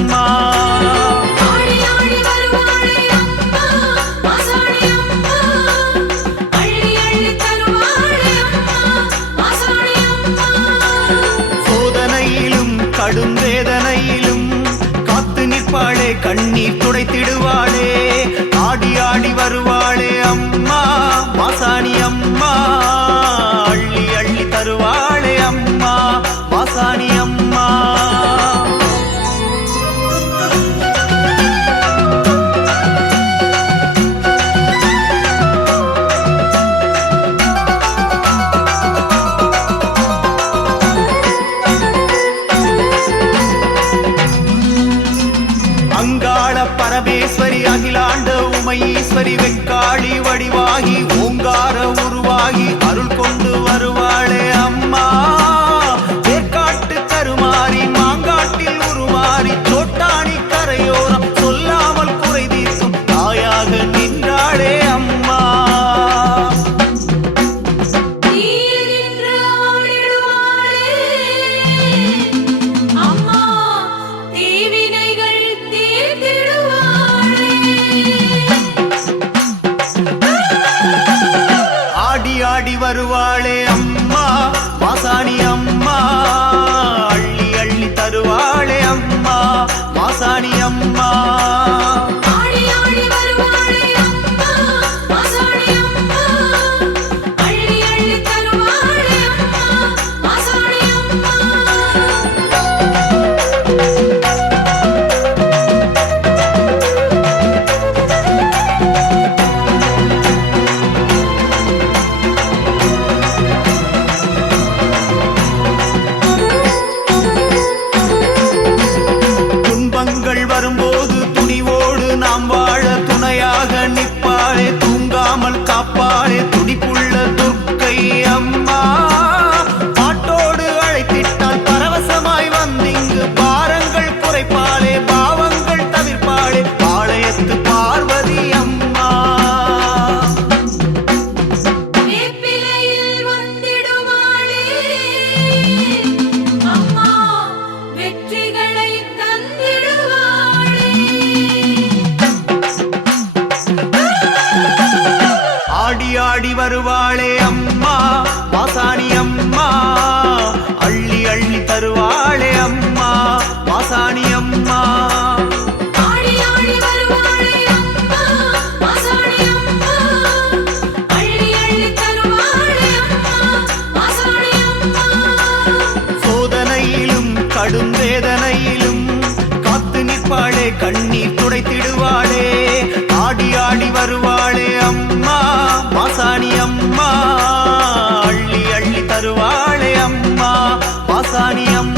அம்மா. சோதனையிலும் கடும் வேதனையிலும் காத்து நிற்பாளே, கண்ணீர் துடைத்திடுவாளே, ஆடி ஆடி வருவாளே அம்மா மாசாணி அம்மா. அள்ளி அள்ளி தருவாளே அம்மா மாசாணி அம்மா. அங்காள பரமேஸ்வரி அகிலாண்ட உமையீஸ்வரி வெக்காளி வடிவாகி ஓங்கார உருவாகி அருள் கொண்டு வருவாளே அம்மா. வேற்காட்டு கருமாறி மாங்காட்டில் உருமாறி சோட்டாணி கரையோரம் சொல்லாமல் குறை தீர்க்கும் தாயாக நின்றாளே அம்மா. ஆடி வருவாளே அம்மா மாசாணி அம்மா. அள்ளி அள்ளி தருவாளே அம்மா மாசாணி அம்மா. வரும்போது துணிவோடு நாம் வாழ துணையாக நிற்பாளே, தூங்காமல் காப்பாளே துடிப்புள்ள துர்க்கை அம்மா. பாட்டோடு அழைத்திட்டால் பரவசமாய் வந்திங்கு பாரங்கள் குறைப்பாளே, பாவங்கள் தவிர்ப்பாளே பாளையத்து பார்வதி அம்மா. ஆடி ஆடி வருவாளே அம்மா மாசாணி அம்மா. அள்ளி அள்ளி தருவாளே அம்மா மாசாணி அம்மா. சோதனையிலும் கடும் வேதனையிலும் காத்து நிற்பாளே, கண்ணீர் துடைத்திடுவாளே, ஆடி ஆடி வருவாளே அம்மா மாசாணி அம்மா. அள்ளி அள்ளி தருவாளே அம்மா மாசாணி அம்மா.